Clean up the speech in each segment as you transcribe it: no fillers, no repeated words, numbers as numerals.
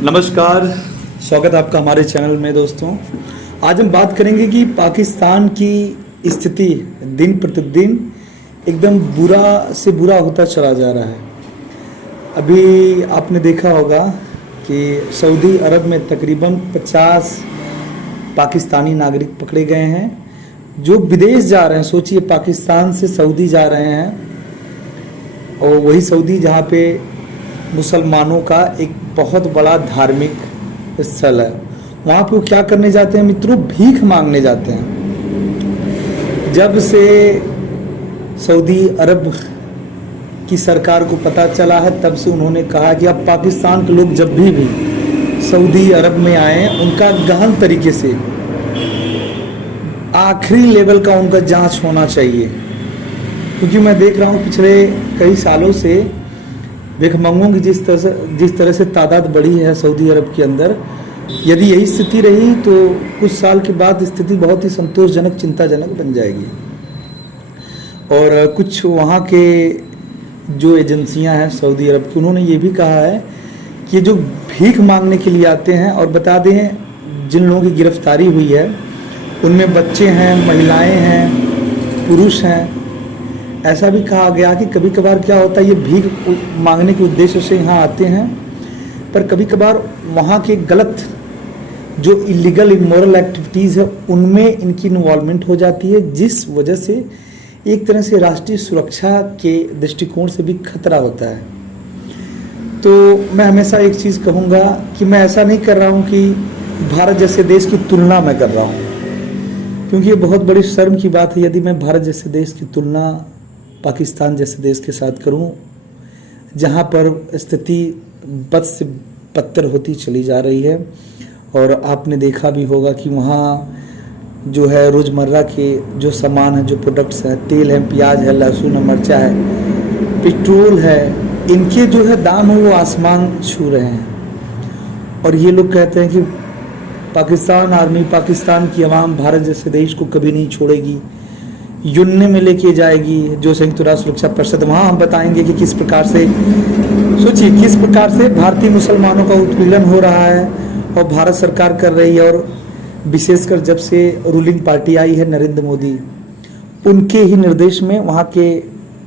नमस्कार, स्वागत है आपका हमारे चैनल में। दोस्तों, आज हम बात करेंगे कि पाकिस्तान की स्थिति दिन प्रतिदिन एकदम बुरा से बुरा होता चला जा रहा है। अभी आपने देखा होगा कि सऊदी अरब में तकरीबन 50 पाकिस्तानी नागरिक पकड़े गए हैं जो विदेश जा रहे हैं। सोचिए, पाकिस्तान से सऊदी जा रहे हैं, और वही सऊदी जहाँ पे मुसलमानों का एक बहुत बड़ा धार्मिक स्थल है। वहाँ पे वो क्या करने जाते हैं मित्रों? भीख मांगने जाते हैं। जब से सऊदी अरब की सरकार को पता चला है, तब से उन्होंने कहा कि अब पाकिस्तान के लोग जब भी सऊदी अरब में आए, उनका गहन तरीके से आखिरी लेवल का उनका जांच होना चाहिए। क्योंकि मैं देख रहा हूँ पिछले कई सालों से भिखमंगों की जिस तरह से तादाद बढ़ी है सऊदी अरब के अंदर, यदि यही स्थिति रही तो कुछ साल के बाद स्थिति बहुत ही संतोषजनक, चिंताजनक बन जाएगी। और कुछ वहाँ के जो एजेंसियां हैं सऊदी अरब की, उन्होंने ये भी कहा है कि जो भीख मांगने के लिए आते हैं, और बता दें जिन लोगों की गिरफ्तारी हुई है उनमें बच्चे हैं, महिलाएं हैं, पुरुष हैं। ऐसा भी कहा गया कि कभी कभार क्या होता है, ये भीख मांगने के उद्देश्य से यहाँ आते हैं, पर कभी कभार वहाँ के गलत जो इलीगल इमोरल एक्टिविटीज़ है उनमें इनकी इन्वॉल्वमेंट हो जाती है, जिस वजह से एक तरह से राष्ट्रीय सुरक्षा के दृष्टिकोण से भी खतरा होता है। तो मैं हमेशा एक चीज़ कहूँगा कि मैं ऐसा नहीं कर रहा हूँ कि भारत जैसे देश की तुलना मैं कर रहा हूँ, क्योंकि ये बहुत बड़ी शर्म की बात है यदि मैं भारत जैसे देश की तुलना पाकिस्तान जैसे देश के साथ करूं, जहां पर स्थिति बद से बदतर होती चली जा रही है। और आपने देखा भी होगा कि वहाँ जो है रोज़मर्रा के जो सामान है, जो प्रोडक्ट्स हैं, तेल है, प्याज है, लहसुन है, मिर्चा है, पेट्रोल है, इनके जो है दाम है वो आसमान छू रहे हैं। और ये लोग कहते हैं कि पाकिस्तान आर्मी, पाकिस्तान की आवाम भारत जैसे देश को कभी नहीं छोड़ेगी, यूएन में लेके जाएगी, जो संयुक्त राष्ट्र सुरक्षा परिषद। वहाँ हम बताएंगे कि किस प्रकार से, सोचिए किस प्रकार से भारतीय मुसलमानों का उत्पीड़न हो रहा है और भारत सरकार कर रही है। और विशेषकर जब से रूलिंग पार्टी आई है नरेंद्र मोदी, उनके ही निर्देश में वहाँ के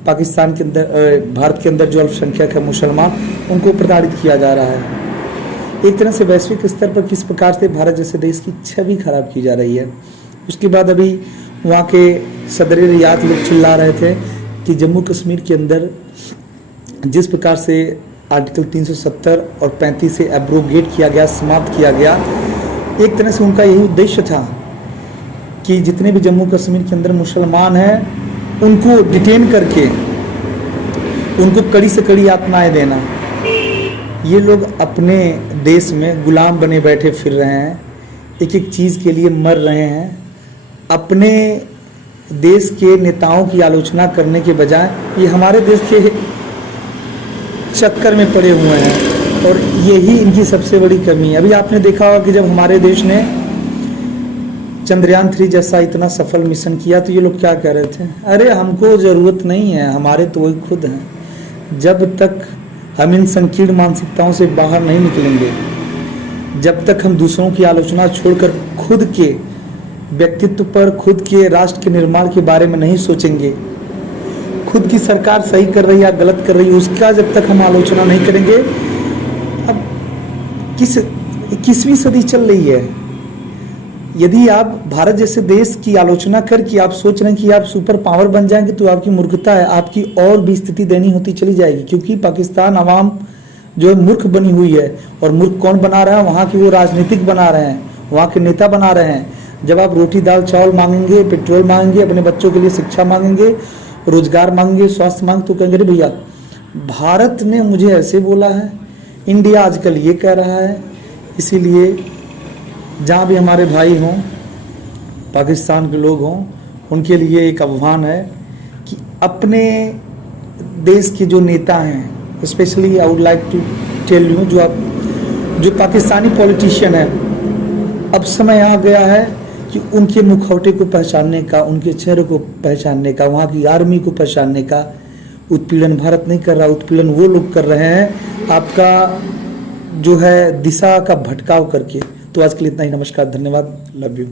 पाकिस्तान के अंदर, भारत के अंदर जो अल्पसंख्यक है मुसलमान, उनको प्रताड़ित किया जा रहा है। एक तरह से वैश्विक स्तर पर किस प्रकार से भारत जैसे देश की छवि खराब की जा रही है। उसके बाद अभी वहाँ के सदर रियाद लोग चिल्ला रहे थे कि जम्मू कश्मीर के अंदर जिस प्रकार से आर्टिकल 370 और 35 से एब्रोगेट किया गया, समाप्त किया गया, एक तरह से उनका यही उद्देश्य था कि जितने भी जम्मू कश्मीर के अंदर मुसलमान हैं उनको डिटेन करके उनको कड़ी से कड़ी यातनाएं देना। ये लोग अपने देश में गुलाम बने बैठे फिर रहे हैं, एक एक चीज़ के लिए मर रहे हैं। अपने देश के नेताओं की आलोचना करने के बजाय ये हमारे देश के चक्कर में पड़े हुए हैं, और यही इनकी सबसे बड़ी कमी है। अभी आपने देखा होगा कि जब हमारे देश ने चंद्रयान 3 जैसा इतना सफल मिशन किया तो ये लोग क्या कह रहे थे? अरे हमको ज़रूरत नहीं है, हमारे तो वही खुद हैं। जब तक हम इन संकीर्ण मानसिकताओं से बाहर नहीं निकलेंगे, जब तक हम दूसरों की आलोचना छोड़कर खुद के व्यक्तित्व पर, खुद के राष्ट्र के निर्माण के बारे में नहीं सोचेंगे, खुद की सरकार सही कर रही है या गलत कर रही है उसका जब तक हम आलोचना नहीं करेंगे। अब 21वीं सदी चल रही है, यदि आप भारत जैसे देश की आलोचना करके आप सोच रहे हैं कि आप सुपर पावर बन जाएंगे, तो आपकी मूर्खता है, आपकी और भी स्थिति दयनीय होती चली जाएगी। क्योंकि पाकिस्तान आवाम जो है मूर्ख बनी हुई है, और मूर्ख कौन बना रहा है? वहाँ की वो राजनीतिक बना रहे हैं, वहाँ के नेता बना रहे हैं। जब आप रोटी दाल चावल मांगेंगे, पेट्रोल मांगेंगे, अपने बच्चों के लिए शिक्षा मांगेंगे, रोजगार मांगेंगे, स्वास्थ्य मांग, तो कहेंगे भैया भारत ने मुझे ऐसे बोला है, इंडिया आजकल ये कह रहा है। इसीलिए जहाँ भी हमारे भाई हों, पाकिस्तान के लोग हों, उनके लिए एक आह्वान है कि अपने देश के जो नेता हैं, specially I would like to tell you, जो पाकिस्तानी पॉलिटिशियन है, अब समय आ गया है कि उनके मुखौटे को पहचानने का, उनके चेहरे को पहचानने का, वहाँ की आर्मी को पहचानने का। उत्पीड़न भारत नहीं कर रहा, उत्पीड़न वो लोग कर रहे हैं। आपका जो है दिशा का भटकाव करके। तो आज के लिए इतना ही, नमस्कार, धन्यवाद, लव यू।